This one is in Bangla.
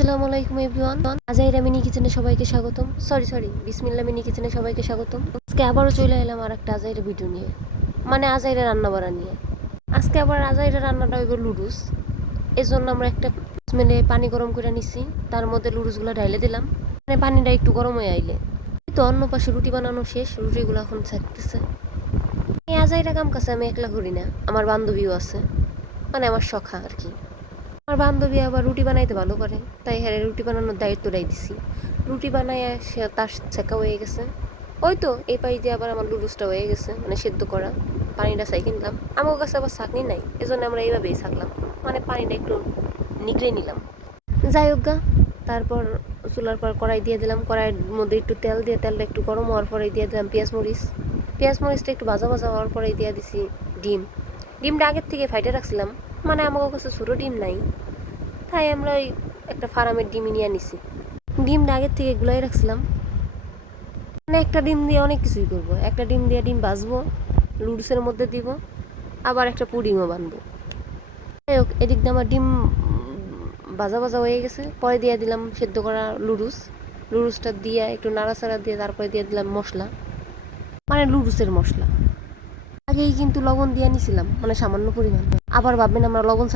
আসসালামু আলাইকুম এভরিওয়ান। আজাইরা মিনি কিচেনে সবাইকে স্বাগতম। সরি বিসমিল্লাহ মিনি কিচেনে সবাইকে স্বাগতম। আজকে আবারও চলে এলাম আর একটা আজাইরা ভিডিও নিয়ে, মানে আজাইরা রান্না বাড়া নিয়ে। আজকে আবার আজাইরা রান্নাটা হইব লুডুস। এজন্য আমরা একটা মেলে পানি গরম করে নিছি, তার মধ্যে লুডুসগুলো ঢাইলে দিলাম। মানে পানিটা একটু গরম হয়ে আইলে তো অন্য পাশে রুটি বানানো শেষ, রুটিগুলো এখন ছাড়তেছে। এই আজাইরা কাম কাছে আমি একলা করি না, আমার বান্ধবীও আছে, মানে আমার সখা আর কি। আমার বান্ধবী আবার রুটি বানাইতে ভালো পারে, তাই হ্যাঁ রুটি বানানোর দায়িত্বটাই দিছি। রুটি বানায় সে তার ছেঁকা হয়ে গেছে। ওই তো এই পাই দিয়ে আবার আমার লুডুসটা হয়ে গেছে, মানে সেদ্ধ করা। পানিটা চাই কিনলাম, আমার কাছে আবার ছাঁকনি নাই, এজন্য আমরা এইভাবেই ছাঁকলাম, মানে পানিটা একটু নিগড়ে নিলাম। যাই হোক গা, তারপর চুলার পর কড়াই দিয়ে দিলাম, কড়াইয়ের মধ্যে একটু তেল দিয়ে তেলটা একটু গরম হওয়ার পরে দিয়ে দিলাম পেঁয়াজ মরিচটা একটু ভাজা ভাজা হওয়ার পরে দিয়ে দিছি ডিমটা আগের থেকে ফাইটে রাখছিলাম, মানে আমার কাছে ছোটো ডিম নাই, তাই আমরা ওই একটা ফার্মের ডিমই নিয়ে নিছি। ডিমটা আগের থেকে গুলাই রাখছিলাম, মানে একটা ডিম দিয়ে অনেক কিছুই করবো। একটা ডিম দিয়ে ডিম ভাজবো, লুডুসের মধ্যে দিব, আবার একটা পুডিংও বানবো। যাই হোক, এদিক দিয়ে আমার ডিম ভাজা ভাজা হয়ে গেছে, পরে দিয়ে দিলাম সেদ্ধ করা লুডুসটা দিয়ে একটু নাড়াচাড়া দিয়ে তারপরে দিয়ে দিলাম মশলা, মানে লুডুসের মশলা। আগেই কিন্তু লবণ দিয়ে নিছিলাম, মানে সামান্য পরিমাণ। আবার ভাববেন আমরা লবণ